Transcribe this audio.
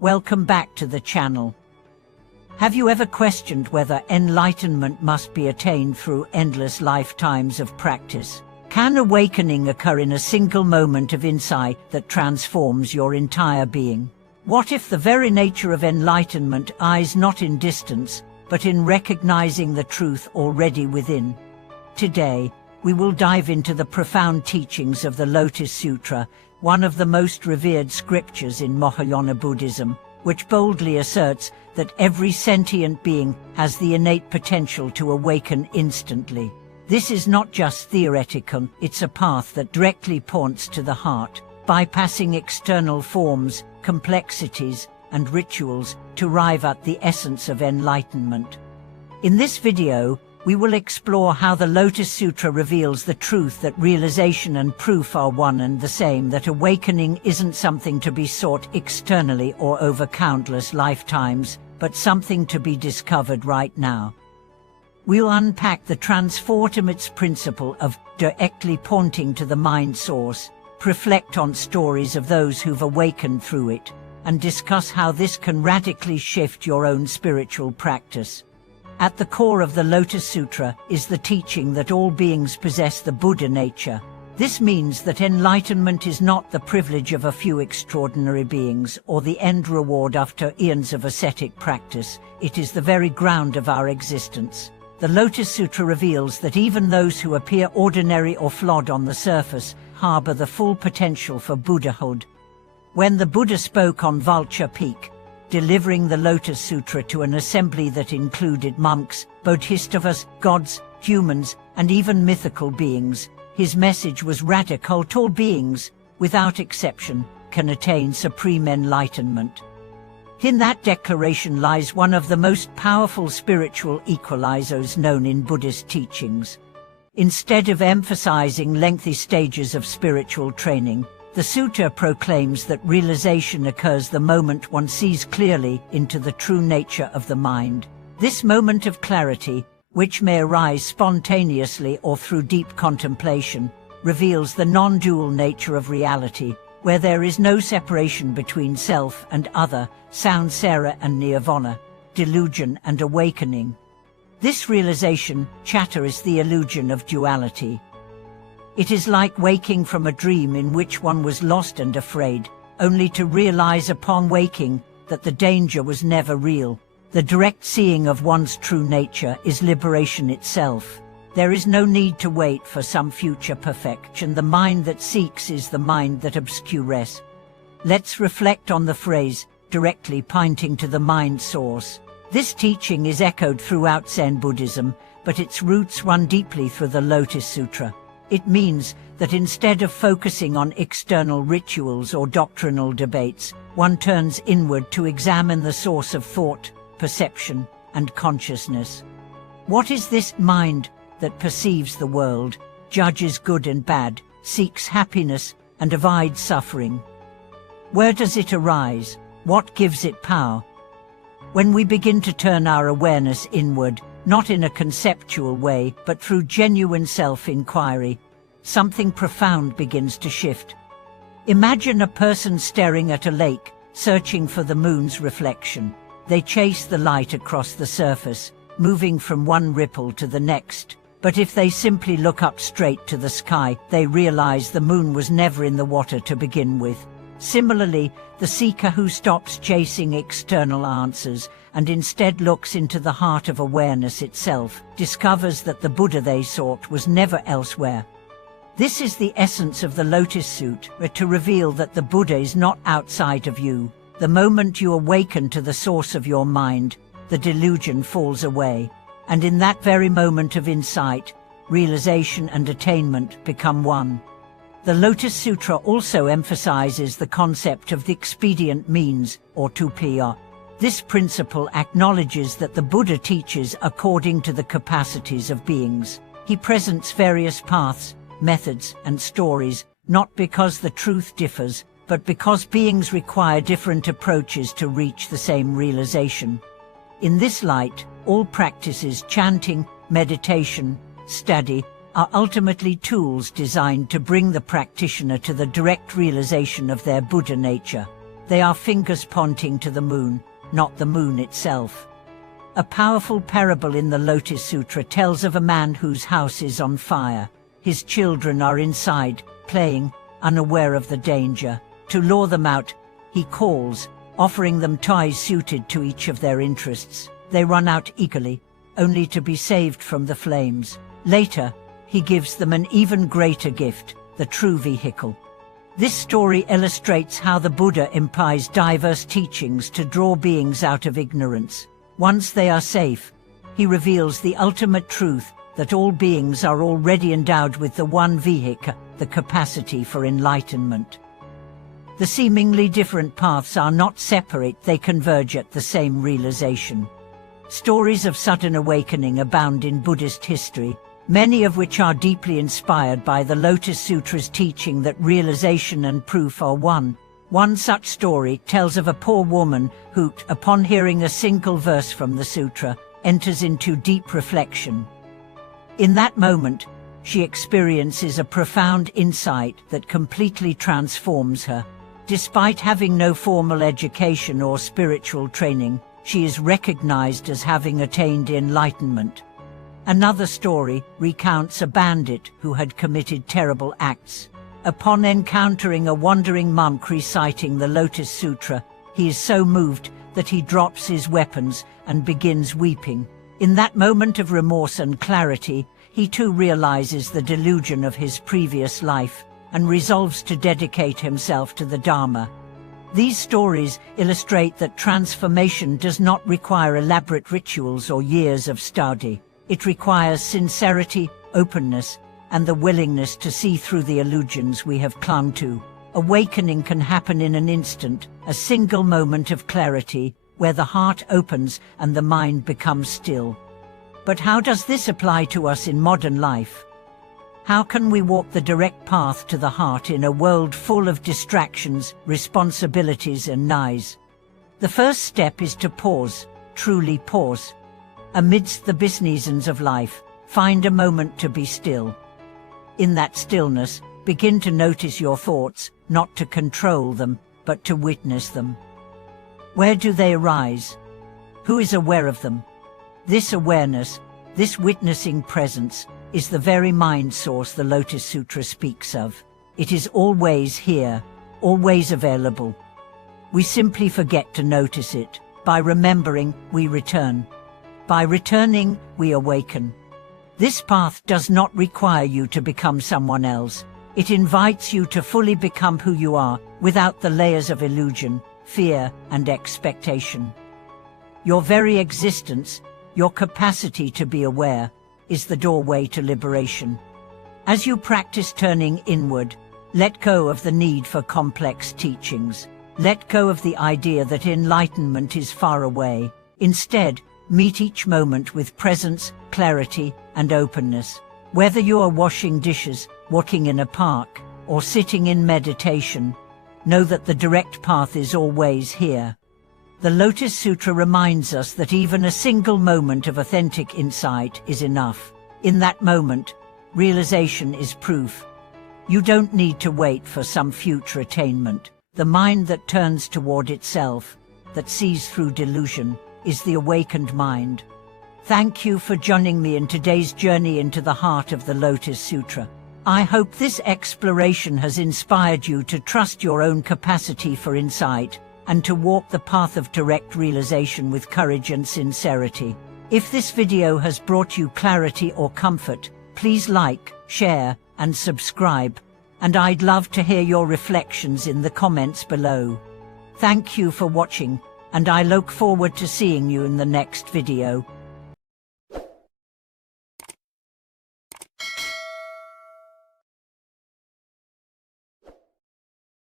Welcome back to the channel. Have you ever questioned whether enlightenment must be attained through endless lifetimes of practice? Can awakening occur in a single moment of insight that transforms your entire being? What if the very nature of enlightenment lies not in distance, but in recognizing the truth already within? Today, we will dive into the profound teachings of the Lotus Sutra, one of the most revered scriptures in Mahayana Buddhism, which boldly asserts that every sentient being has the innate potential to awaken instantly. This is not just theoretical, it's a path that directly points to the heart, bypassing external forms, complexities, and rituals to arrive at the essence of enlightenment. In this video, we will explore how the Lotus Sutra reveals the truth that realization and proof are one and the same, that awakening isn't something to be sought externally or over countless lifetimes, but something to be discovered right now. We'll unpack the transformative principle of directly pointing to the mind source, reflect on stories of those who've awakened through it, and discuss how this can radically shift your own spiritual practice. At the core of the Lotus Sutra is the teaching that all beings possess the Buddha nature. This means that enlightenment is not the privilege of a few extraordinary beings or the end reward after eons of ascetic practice. It is the very ground of our existence. The Lotus Sutra reveals that even those who appear ordinary or flawed on the surface harbor the full potential for Buddhahood. When the Buddha spoke on Vulture Peak, delivering the Lotus Sutra to an assembly that included monks, bodhisattvas, gods, humans, and even mythical beings, his message was radical. All beings, without exception, can attain supreme enlightenment. In that declaration lies one of the most powerful spiritual equalizers known in Buddhist teachings. Instead of emphasizing lengthy stages of spiritual training, the Sutra proclaims that realization occurs the moment one sees clearly into the true nature of the mind. This moment of clarity, which may arise spontaneously or through deep contemplation, reveals the non-dual nature of reality, where there is no separation between self and other, samsara and nirvana, delusion and awakening. This realization shatters the illusion of duality. It is like waking from a dream in which one was lost and afraid, only to realize upon waking that the danger was never real. The direct seeing of one's true nature is liberation itself. There is no need to wait for some future perfection. The mind that seeks is the mind that obscures. Let's reflect on the phrase, directly pointing to the mind source. This teaching is echoed throughout Zen Buddhism, but its roots run deeply through the Lotus Sutra. It means that instead of focusing on external rituals or doctrinal debates, one turns inward to examine the source of thought, perception, and consciousness. What is this mind that perceives the world, judges good and bad, seeks happiness, and avoids suffering? Where does it arise? What gives it power? When we begin to turn our awareness inward, not in a conceptual way, but through genuine self-inquiry, something profound begins to shift. Imagine a person staring at a lake, searching for the moon's reflection. They chase the light across the surface, moving from one ripple to the next. But if they simply look up straight to the sky, they realize the moon was never in the water to begin with. Similarly, the seeker who stops chasing external answers and instead looks into the heart of awareness itself, discovers that the Buddha they sought was never elsewhere. This is the essence of the Lotus Sutra, to reveal that the Buddha is not outside of you. The moment you awaken to the source of your mind, the delusion falls away, and in that very moment of insight, realization and attainment become one. The Lotus Sutra also emphasizes the concept of the expedient means, or pathtopeace. This principle acknowledges that the Buddha teaches according to the capacities of beings. He presents various paths, methods, and stories, not because the truth differs, but because beings require different approaches to reach the same realization. In this light, all practices, chanting, meditation, study, are ultimately tools designed to bring the practitioner to the direct realization of their Buddha nature. They are fingers pointing to the moon, not the moon itself. A powerful parable in the Lotus Sutra tells of a man whose house is on fire. His children are inside, playing, unaware of the danger. To lure them out, he calls, offering them toys suited to each of their interests. They run out eagerly, only to be saved from the flames. Later, he gives them an even greater gift, the true vehicle. This story illustrates how the Buddha employs diverse teachings to draw beings out of ignorance. Once they are safe, he reveals the ultimate truth that all beings are already endowed with the one vehicle, the capacity for enlightenment. The seemingly different paths are not separate, they converge at the same realization. Stories of sudden awakening abound in Buddhist history, many of which are deeply inspired by the Lotus Sutra's teaching that realization and proof are one. One such story tells of a poor woman who, upon hearing a single verse from the sutra, enters into deep reflection. In that moment, she experiences a profound insight that completely transforms her. Despite having no formal education or spiritual training, she is recognized as having attained enlightenment. Another story recounts a bandit who had committed terrible acts. Upon encountering a wandering monk reciting the Lotus Sutra, he is so moved that he drops his weapons and begins weeping. In that moment of remorse and clarity, he too realizes the delusion of his previous life and resolves to dedicate himself to the Dharma. These stories illustrate that transformation does not require elaborate rituals or years of study. It requires sincerity, openness, and the willingness to see through the illusions we have clung to. Awakening can happen in an instant, a single moment of clarity, where the heart opens and the mind becomes still. But how does this apply to us in modern life? How can we walk the direct path to the heart in a world full of distractions, responsibilities and noise? The first step is to pause, truly pause. Amidst the busyness of life, find a moment to be still. In that stillness, begin to notice your thoughts, not to control them, but to witness them. Where do they arise? Who is aware of them? This awareness, this witnessing presence, is the very mind source the Lotus Sutra speaks of. It is always here, always available. We simply forget to notice it. By remembering, we return. By returning, we awaken. This path does not require you to become someone else. It invites you to fully become who you are, without the layers of illusion, fear, and expectation. Your very existence, your capacity to be aware, is the doorway to liberation. As you practice turning inward, let go of the need for complex teachings. Let go of the idea that enlightenment is far away. Instead, meet each moment with presence, clarity, and openness. Whether you are washing dishes, walking in a park, or sitting in meditation, know that the direct path is always here. The Lotus Sutra reminds us that even a single moment of authentic insight is enough. In that moment, realization is proof. You don't need to wait for some future attainment. The mind that turns toward itself, that sees through delusion, is the awakened mind. Thank you for joining me in today's journey into the heart of the Lotus Sutra. I hope this exploration has inspired you to trust your own capacity for insight and to walk the path of direct realization with courage and sincerity. If this video has brought you clarity or comfort, please like, share, and subscribe. And I'd love to hear your reflections in the comments below. Thank you for watching, and I look forward to seeing you in the next video.